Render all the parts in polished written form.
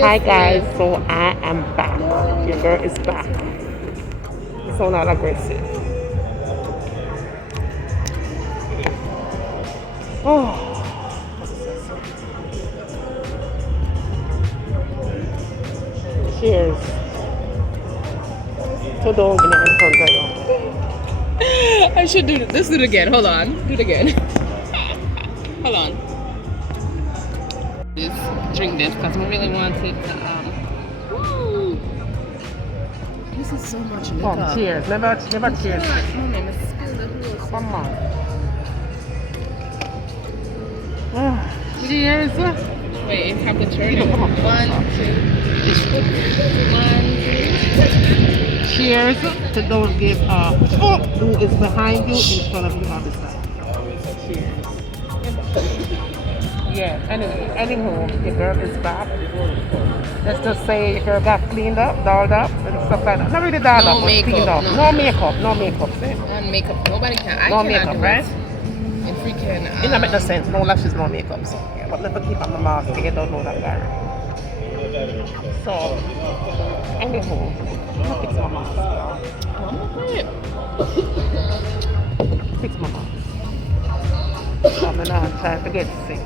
Hi guys, so I am back. Your girl is back. So not aggressive. Oh, cheers. To dog in the front of you. I should do it. Let's do it again. Hold on. Do it again. Hold on. Just drink this because we really wanted to. Woo. This is so much liquor. Come, cheers. Never cheers. Come on. Cheers. Wait, have to turn it. Come on. 1, 2. 1, 2. Cheers to those give who is behind you in front of you on the side. Cheers. Yeah, anywho, your girl is back. Let's just say your girl got cleaned up, dolled up, and stuff like that. Not really dolled up, but cleaned up. No makeup. And makeup. Nobody can. I no cannot makeup, do right? it. And freaking. It don't make no sense. No lashes, no makeup. So yeah, but never keep on the mask. You don't know that guy. So, anywho, I'm gonna fix my mask. Fix my mask. I'm not trying to get sick.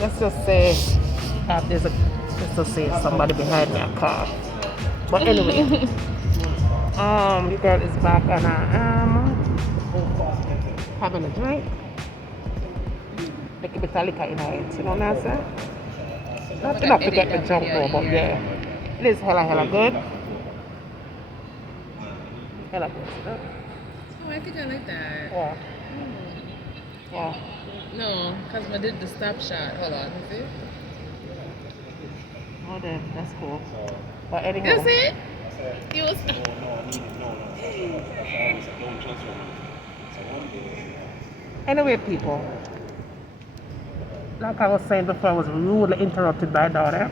Let's just say let's just say somebody behind me a car. But anyway, the girl is back and I am having a drink. Make a bit of liquor in it, you know what I'm saying? Not enough to get me drunk though, but yeah. It is hella good. Hella good. Oh, I think I like that. Yeah. Yeah. No, because I did the stop shot. Hold on, is it? Oh, then that's cool. But anyhow. Is it? You was. Anyway, people. Like I was saying before, I was rudely interrupted by daughter.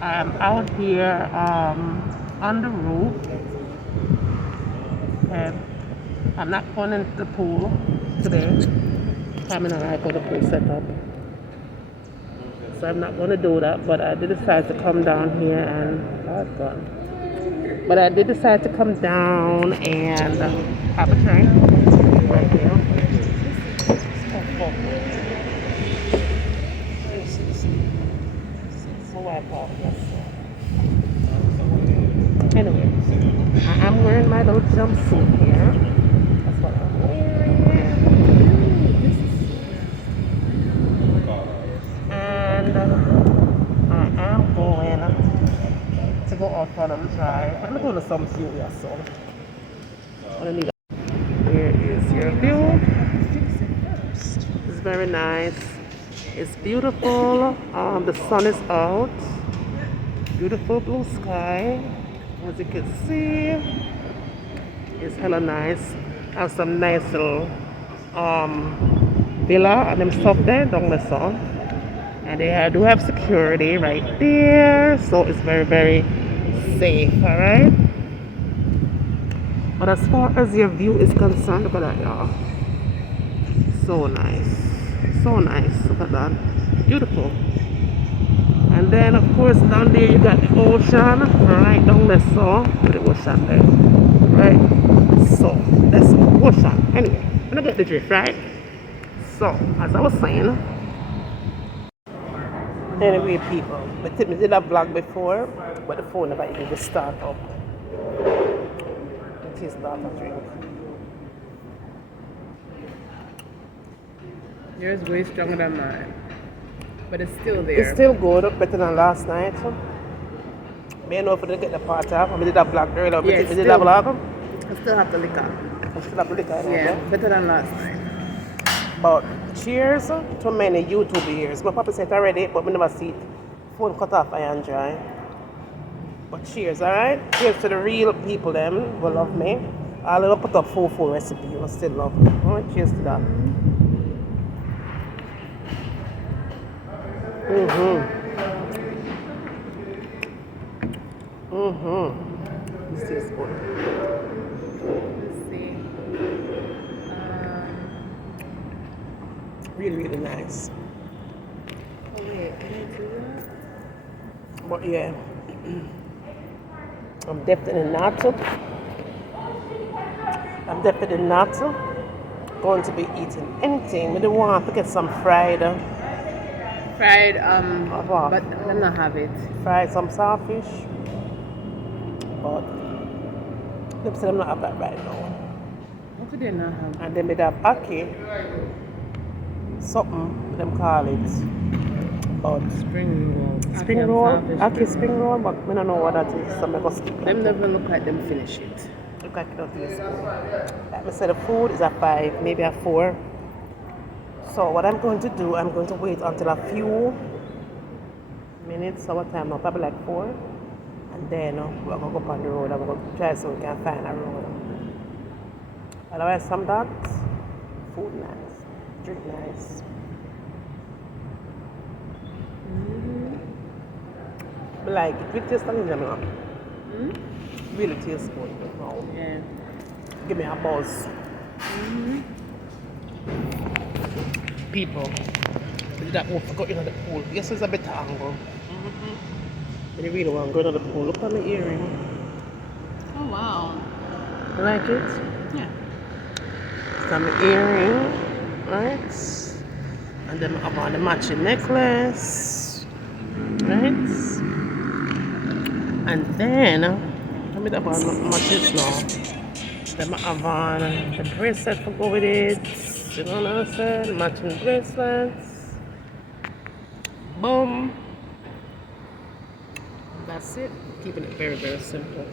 I am out here on the roof. And I'm not going into the pool today. I'm in a like the pool setup. So I'm not going to do that, but I did decide to come down here and oh, it's gone. But I did decide to come down and have a drink right here. Anyway, I am wearing my little jumpsuit here. That's what I'm wearing. And I am going to go out for a little drive. I'm going to some view here, so here is your view. It's very nice. It's beautiful. The sun is out. Beautiful blue sky. As you can see, it's hella nice. Have some nice little villa and them stuff there down the sun. And they do have security right there, so it's very safe. All right. But as far as your view is concerned, look at that, y'all. So nice. So nice. Look at that. Beautiful. And then, of course, down there you got the ocean right down there. So, the ocean there. Right? So, that's the ocean. Anyway, I'm gonna get the drift, right? So, as I was saying, anyway, people, I did a vlog before, but the phone never even start up. It is not a drink. Yours way stronger than mine. But it's still there. It's still good, better than last night. May I know if I didn't get the part off. I did a vlog earlier. Yeah, I did a vlog. I still have the liquor. I still have the liquor. Yeah, better than last night. But cheers to many YouTube years. My papa said it already, but we never see it. Phone cut off, iron dry. But cheers, alright? Cheers to the real people them who love me. I'll never put up full recipe, you still love me. Alright, cheers to that. This tastes good. Let's see. Really, really nice. Oh wait, can I do that? But yeah, I'm definitely not going to be eating anything. We don't want to get some fried, Fried, what? but I'm not have it. Fried some saltfish. But them say I'm not have that right now. What do they not have? And then we have ackee, something them call it. But Spring roll. spring roll, ackee spring roll, but I don't know what that is. So I'm going to skip Them that. never look like them finish it. Look like it doesn't taste good. Like I said, the food is at 5, maybe at 4. So what I'm going to do, I'm going to wait until a few minutes, so what time now? Probably like 4. And then we're going to go up on the road and we're going to try so we can find a road. Otherwise, from that, food nice, drink nice. I like it. It tastes like Jamaica. Really tastes good. Wow. Yeah. Give me a buzz. People, that wolf got in the pool. Yes, it's a bit angle. But you really want to go to the pool. Look at my earring. Oh wow. You like it? Yeah. Some earring, right? And then I want the matching necklace, right? And then, let me talk about matches now. Then I have on the bracelet for go with it. You know what I'm saying? Matching bracelets. Boom. That's it. Keeping it very, very simple.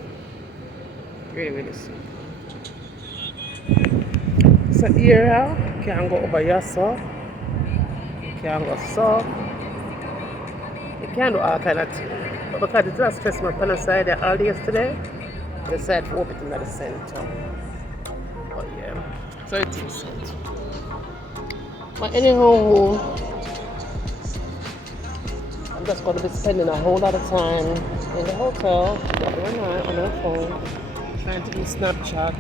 Really, really simple. So here, you can go over your saw. You can go saw. You can do all kind of things. But because it's just stress my on the side there all day yesterday, I decided to open it in the center. But yeah, so it is it. But anyhow, I'm just going to be spending a whole lot of time in the hotel, every night on my phone, trying to do Snapchat.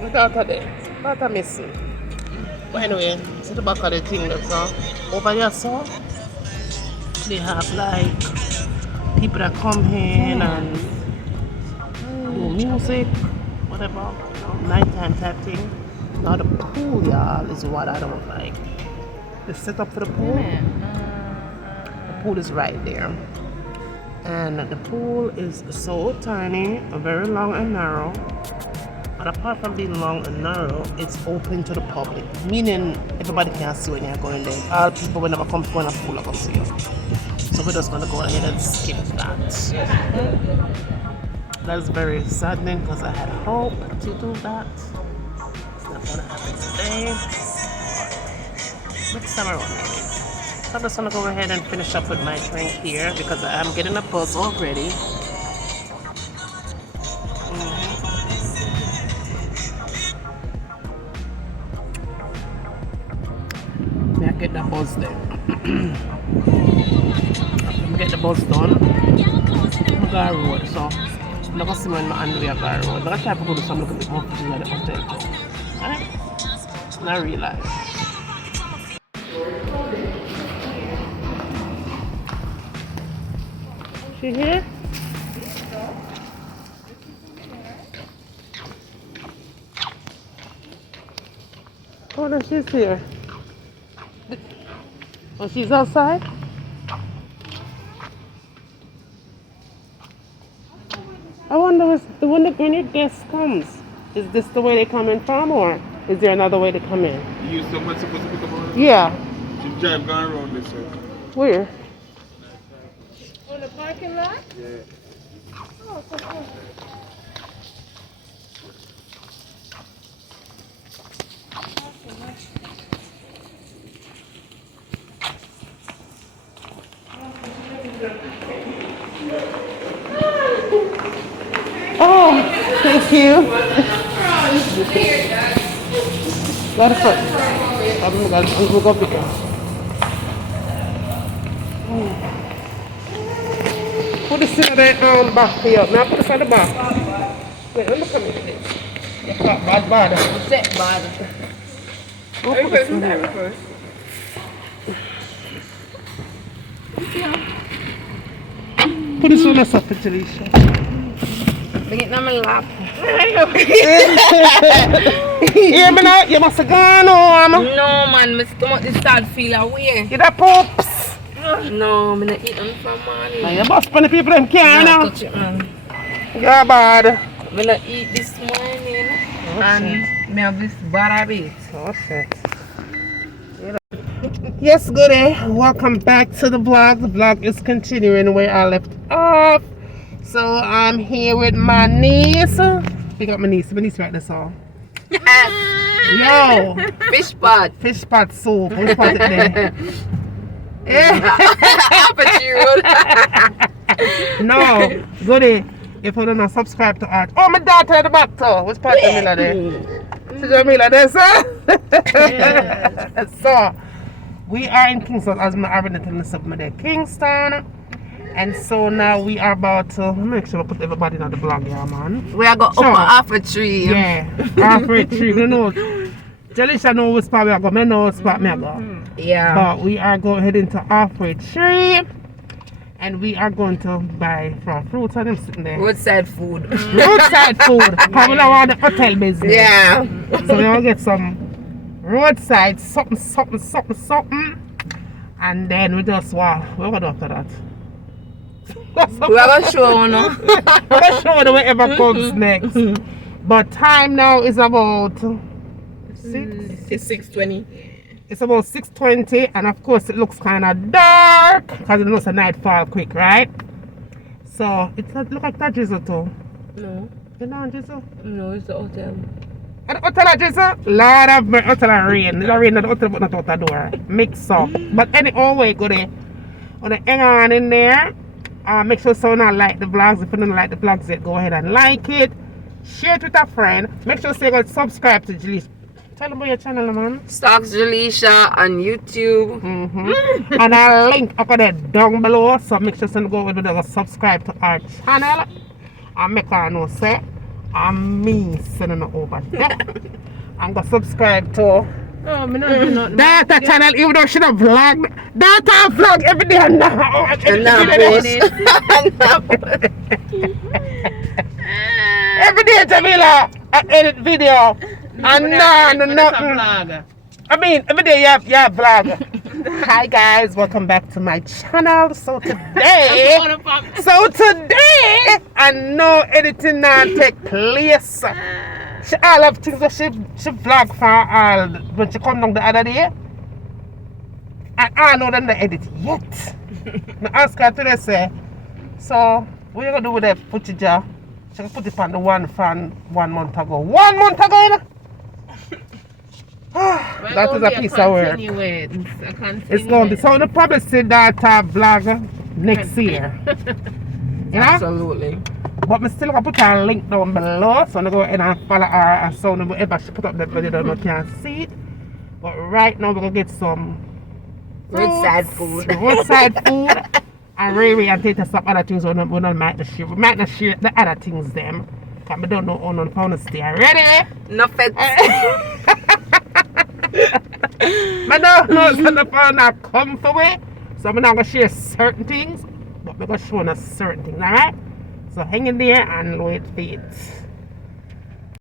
My daughter there, daughter missing. But anyway, see the back of the thing that's over there, so they have like people that come here and do music, whatever, nighttime type thing. Now the pool, y'all, is what I don't like. The setup for the pool, the pool is right there. And the pool is so tiny, very long and narrow. But apart from being long and narrow, it's open to the public, meaning everybody can see when you're going there. All people will never come to a pool are going to see you. So we're just going to go ahead and skip that. That is very saddening because I had hope to do that. It's not going to happen today. Next time around maybe. So I'm just going to go ahead and finish up with my drink here because I am getting a buzz already. I get the buzz there. Get the buzz done. I'm going to road, so I'm not going to see when I'm on the way to go road. I'm going to try to go to some little bit more footage at the hotel too. Alright? It's not real life. She here? Oh no, she's here. Oh, she's outside? I wonder when your guest comes, is this the way they come in from or is there another way to come in? You someone supposed to pick up on? Yeah. She drive gone around this way. Where? On the parking lot? Yeah. Oh, so cool. Oh, thank you. Got it first. I'm gonna go pick it. Put this in the back here. Now put this on the back. Wait, let me come in this. Bad. Set bad. Put this in there. Put this on a sofa, Jalisha. Bring it on my lap. Hear me now? You must have gone home. No, man, my stomach is start feel away. Get that poops. No, I'm not eat them from morning. Now you must put the people them care now. Touch it, man. Yeah, bad. I'm not eat this morning. And me have this bar bit. Oh, shit. Yes, goodie. Welcome back to the vlog. The vlog is continuing where I left off. So I'm here with my niece. Pick up my niece. My niece right there, so. Yo. Fish pot. Fish pot soup. Which part it there? No. Goodie. If you don't know, subscribe to art. Oh, my daughter at the back too. Which part of Jamila there? See Jamila there, sir? So, we are in Kingston, as my already telling us up there, Kingston. And so now we are about to make sure we put everybody on the blog, yeah, man. We are going Sure. up half a tree. Yeah, half a tree. You know, Jalisha know which spot we are going. I know which spot me I go. Yeah. But we are going heading to halfway tree. And we are going to buy from fruits and them sitting there. Roadside food. Roadside food. Because we don't want the hotel business. Yeah. So we will get some roadside something. And then we just what we're going to do after that. We are going to show no. We're going to show them whatever comes next. But time now is about 6:20. It's about 6:20, and of course it looks kind of dark because it looks a nightfall quick, right? So it's not look like that drizzle too. No. You know drizzle? No, it's the hotel. And the hotel at drizzle? Lord of mercy, hotel and rain. There's a rain at the hotel but not out the door. Mix up. But anyway, we go there. Wanna hang on in there. Make sure someone like the vlogs. If you don't like the vlogs yet, go ahead and like it. Share it with a friend. Make sure you go subscribe to Julie. Tell them about your channel, man. Stocks Jalisha on YouTube. And I'll link up there down below. So make sure you go over there and subscribe to our channel. And make her know, say, I'm me sending it over there. I'm going to subscribe to Data channel, even though she don't vlog. Data vlog every day and now. Every day, Jamila, I edit video. And nothing. I mean, every day you have vlog. Hi guys, welcome back to my channel. So today, I know editing now take place. She all have things that she vlog for all when she come down the other day. And I know them the edit yet. I ask her today say, so what you gonna do with that footage? She can put it on the one fan 1 month ago. 1 month ago, you know? That is a piece of work. It's going to be. So, they'll probably see that vlog next year. You know? Absolutely. But I'm still going to put a link down below. So, I'm going to go ahead and follow her. And so, whenever she put up that video, you can't see it. But right now, we're going to get some roadside food. And Ray and take some other things we don't might not share. We might not share the other things them. Because we don't know how none found us stay. Ready? No fets. I don't know if the phone not come for me. So I'm not going to share certain things. But we're going to show us certain things. Alright? So hang in there and wait for it.